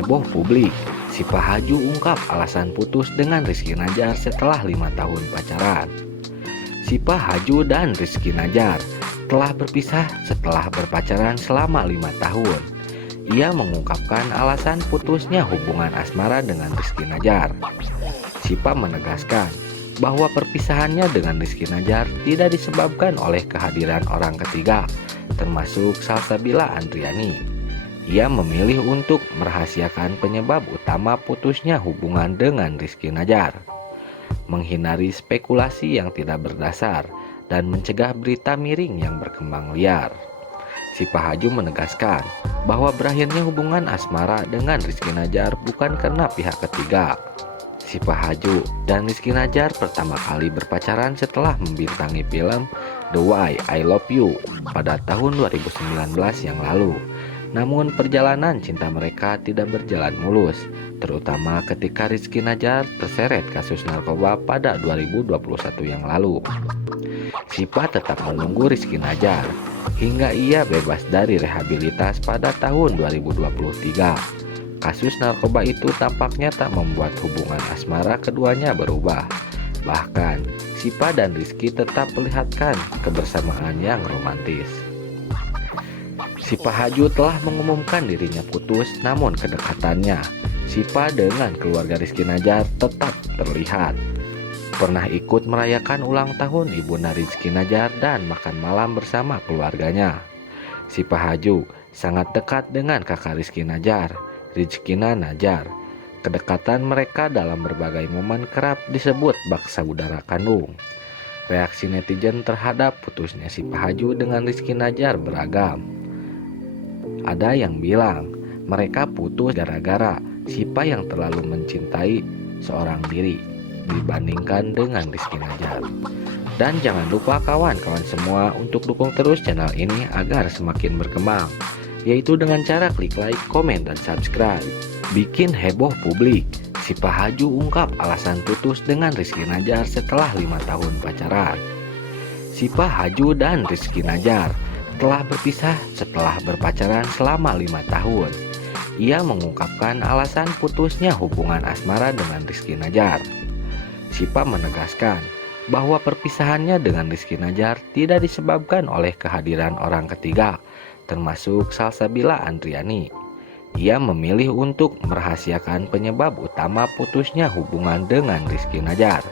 heboh publik, si Pahaju ungkap alasan putus dengan Rizky Najar setelah 5 tahun pacaran. Si Pahaju dan Rizky Najar telah berpisah setelah berpacaran selama 5 tahun. Ia mengungkapkan alasan putusnya hubungan asmara dengan Rizky Najar. Sipa menegaskan bahwa perpisahannya dengan Rizky Najar tidak disebabkan oleh kehadiran orang ketiga, termasuk Salsabila Andriani. Ia memilih untuk merahasiakan penyebab utama putusnya hubungan dengan Rizky Najar, menghindari spekulasi yang tidak berdasar, dan mencegah berita miring yang berkembang liar. Si Pahaju menegaskan bahwa berakhirnya hubungan asmara dengan Rizky Najar bukan karena pihak ketiga. Si Pahaju dan Rizky Najar pertama kali berpacaran setelah membintangi film The Why I Love You pada tahun 2019 yang lalu. Namun perjalanan cinta mereka tidak berjalan mulus, terutama ketika Rizky Najar terseret kasus narkoba pada 2021 yang lalu. Sipa tetap menunggu Rizky Najar hingga ia bebas dari rehabilitas pada tahun 2023. Kasus narkoba itu tampaknya tak membuat hubungan asmara keduanya berubah. Bahkan, Sipa dan Rizky tetap perlihatkan kebersamaan yang romantis. Si Pahaju telah mengumumkan dirinya putus, namun kedekatannya Sipa dengan keluarga Rizky Najar tetap terlihat. Pernah ikut merayakan ulang tahun Ibunda Rizky Najar dan makan malam bersama keluarganya. Si Pahaju sangat dekat dengan kakak Rizky Najar, Rizkina Najar. Kedekatan mereka dalam berbagai momen kerap disebut bak saudara kandung. Reaksi netizen terhadap putusnya si Pahaju dengan Rizky Najar beragam. Ada yang bilang mereka putus gara-gara Sipa yang terlalu mencintai seorang diri dibandingkan dengan Rizky Najar. Dan jangan lupa kawan-kawan semua untuk dukung terus channel ini agar semakin berkembang, yaitu dengan cara klik like, komen, dan subscribe. Bikin heboh publik, si Pahaju ungkap alasan putus dengan Rizky Najar setelah 5 tahun pacaran. Si Pahaju dan Rizky Najar telah berpisah setelah berpacaran selama 5 tahun. Ia mengungkapkan alasan putusnya hubungan asmara dengan Rizky Najar. Sipa menegaskan bahwa perpisahannya dengan Rizky Najar tidak disebabkan oleh kehadiran orang ketiga, termasuk Salsabila Andriani. Ia memilih untuk merahasiakan penyebab utama putusnya hubungan dengan Rizky Najar,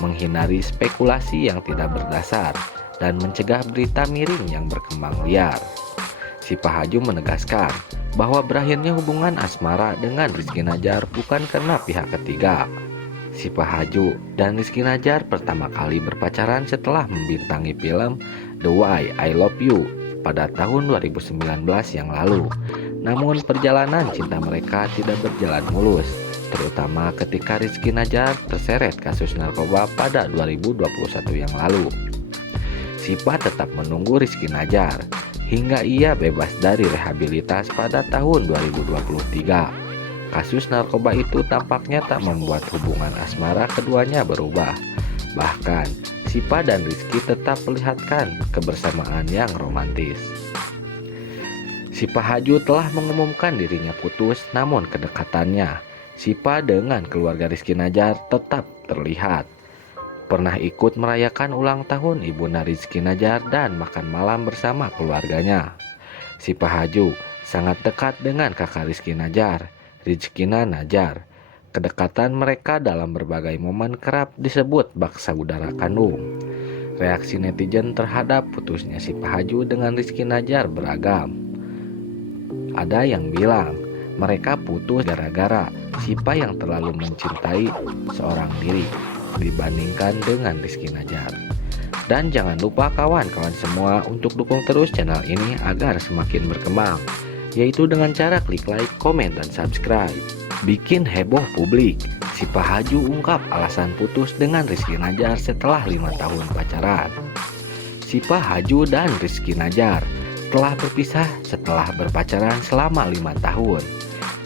menghindari spekulasi yang tidak berdasar, dan mencegah berita miring yang berkembang liar. Si Pahaju menegaskan bahwa berakhirnya hubungan asmara dengan Rizky Najar bukan karena pihak ketiga. Si Pahaju dan Rizky Najar pertama kali berpacaran setelah membintangi film The Why I Love You pada tahun 2019 yang lalu. Namun perjalanan cinta mereka tidak berjalan mulus, terutama ketika Rizky Najar terseret kasus narkoba pada 2021 yang lalu. Sipa tetap menunggu Rizky Najar hingga ia bebas dari rehabilitas pada tahun 2023. Kasus narkoba itu tampaknya tak membuat hubungan asmara keduanya berubah. Bahkan, Sipa dan Rizky tetap perlihatkan kebersamaan yang romantis. Si Pahaju telah mengumumkan dirinya putus, namun kedekatannya Sipa dengan keluarga Rizky Najar tetap terlihat. Pernah ikut merayakan ulang tahun Ibunda Rizky Najar dan makan malam bersama keluarganya. Si Pahaju sangat dekat dengan kakak Rizky Najar, Rizkina Najar. Kedekatan mereka dalam berbagai momen kerap disebut bak saudara kandung. Reaksi netizen terhadap putusnya si Pahaju dengan Rizky Najar beragam. Ada yang bilang mereka putus gara-gara Sipa yang terlalu mencintai seorang diri dibandingkan dengan Rizky Najar. Dan jangan lupa kawan-kawan semua untuk dukung terus channel ini agar semakin berkembang, yaitu dengan cara klik like, komen, dan subscribe. Bikin heboh publik, si Pahaju ungkap alasan putus dengan Rizky Najar setelah 5 tahun pacaran. Si Pahaju dan Rizky Najar telah berpisah setelah berpacaran selama 5 tahun.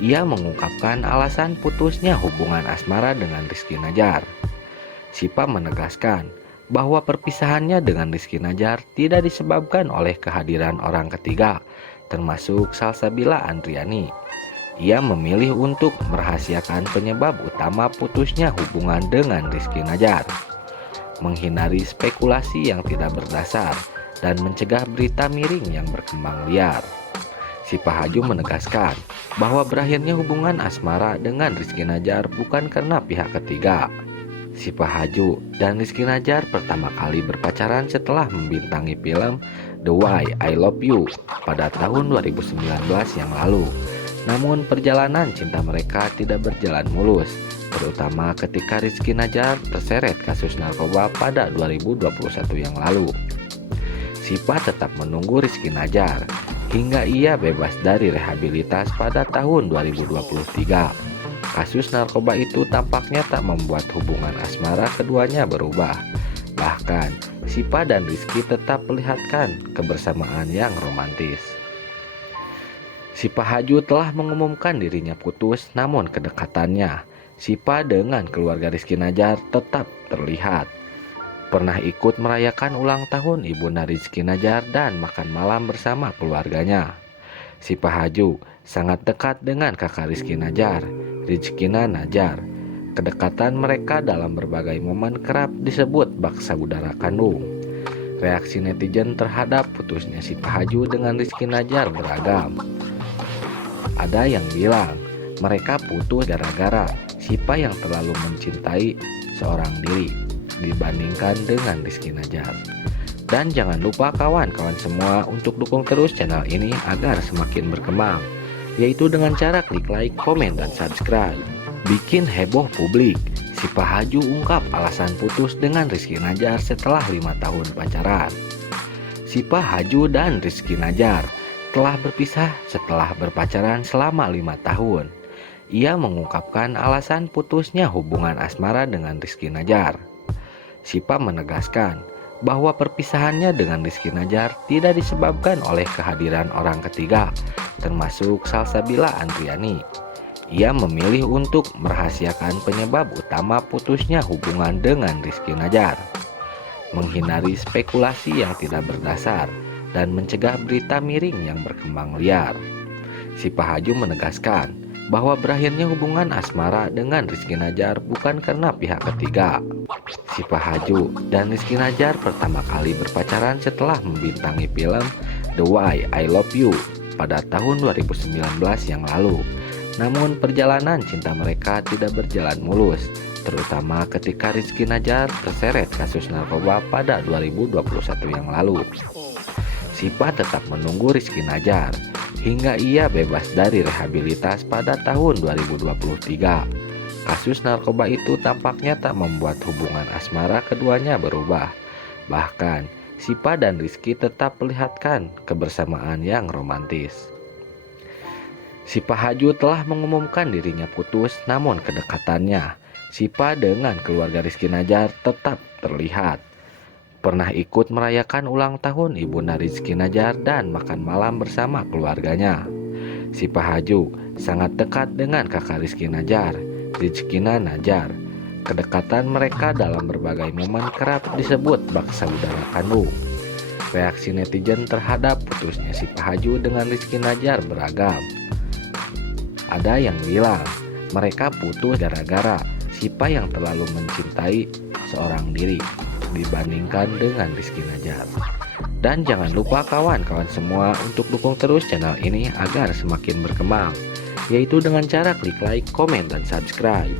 Ia mengungkapkan alasan putusnya hubungan asmara dengan Rizky Najar. Sipa menegaskan bahwa perpisahannya dengan Rizky Najar tidak disebabkan oleh kehadiran orang ketiga, termasuk Salsabila Andriani. ia memilih untuk merahasiakan penyebab utama putusnya hubungan dengan Rizky Najar, menghindari spekulasi yang tidak berdasar, dan mencegah berita miring yang berkembang liar. Si Pak Haju menegaskan bahwa berakhirnya hubungan asmara dengan Rizky Najar bukan karena pihak ketiga. Si Pak Haju dan Rizky Najar pertama kali berpacaran setelah membintangi film The Why I Love You pada tahun 2019 yang lalu. Namun perjalanan cinta mereka tidak berjalan mulus, terutama ketika Rizky Najar terseret kasus narkoba pada 2021 yang lalu. Sipa tetap menunggu Rizky Najar hingga ia bebas dari rehabilitas pada tahun 2023. Kasus narkoba itu tampaknya tak membuat hubungan asmara keduanya berubah. Bahkan, Sipa dan Rizky tetap perlihatkan kebersamaan yang romantis. Sipa Haju telah mengumumkan dirinya putus, namun kedekatannya Sipa dengan keluarga Rizky Najar tetap terlihat. Pernah ikut merayakan ulang tahun ibunda Rizky Najar dan makan malam bersama keluarganya. Sipa Haju sangat dekat dengan kakak Rizky Najar, Rizkina Najar. Kedekatan mereka dalam berbagai momen kerap disebut bak saudara kandung. Reaksi netizen terhadap putusnya Sipa Haju dengan Rizky Najar beragam. Ada yang bilang mereka putus gara-gara Sipa yang terlalu mencintai seorang diri dibandingkan dengan Rizky Najar. Dan jangan lupa kawan-kawan semua untuk dukung terus channel ini agar semakin berkembang, yaitu dengan cara klik like, komen, dan subscribe. Bikin heboh publik, Sipa Haju ungkap alasan putus dengan Rizky Najar setelah 5 tahun pacaran. Sipa Haju dan Rizky Najar telah berpisah setelah berpacaran selama 5 tahun. Ia mengungkapkan alasan putusnya hubungan asmara dengan Rizky Najar. Sipa menegaskan bahwa perpisahannya dengan Rizky Najar tidak disebabkan oleh kehadiran orang ketiga, termasuk Salsabila Andriani. Ia memilih untuk merahasiakan penyebab utama putusnya hubungan dengan Rizky Najar, menghindari spekulasi yang tidak berdasar, dan mencegah berita miring yang berkembang liar. Sipa Haju menegaskan bahwa berakhirnya hubungan asmara dengan Rizky Najar bukan karena pihak ketiga. Sipa Haju dan Rizky Najar pertama kali berpacaran setelah membintangi film The Why I Love You pada tahun 2019 yang lalu. Namun perjalanan cinta mereka tidak berjalan mulus, terutama ketika Rizky Najar terseret kasus narkoba pada 2021 yang lalu. Sipa tetap menunggu Rizky Najar hingga ia bebas dari rehabilitas pada tahun 2023. Kasus narkoba itu tampaknya tak membuat hubungan asmara keduanya berubah. Bahkan, Sipa dan Rizky tetap perlihatkan kebersamaan yang romantis. Sipa Haju telah mengumumkan dirinya putus, namun kedekatannya Sipa dengan keluarga Rizky Najar tetap terlihat. Pernah ikut merayakan ulang tahun ibunda Rizky Najar dan makan malam bersama keluarganya. Sipa Haju sangat dekat dengan kakak Rizky Najar, Rizkina Najar. Kedekatan mereka dalam berbagai momen kerap disebut bak saudara kandung. Reaksi netizen terhadap putusnya Sipa Haju dengan Rizky Najar beragam. Ada yang bilang mereka putus gara-gara Sipa yang terlalu mencintai seorang diri dibandingkan dengan Rizky Najar. Dan jangan lupa kawan-kawan semua untuk dukung terus channel ini agar semakin berkembang, yaitu dengan cara klik like, komen, dan subscribe.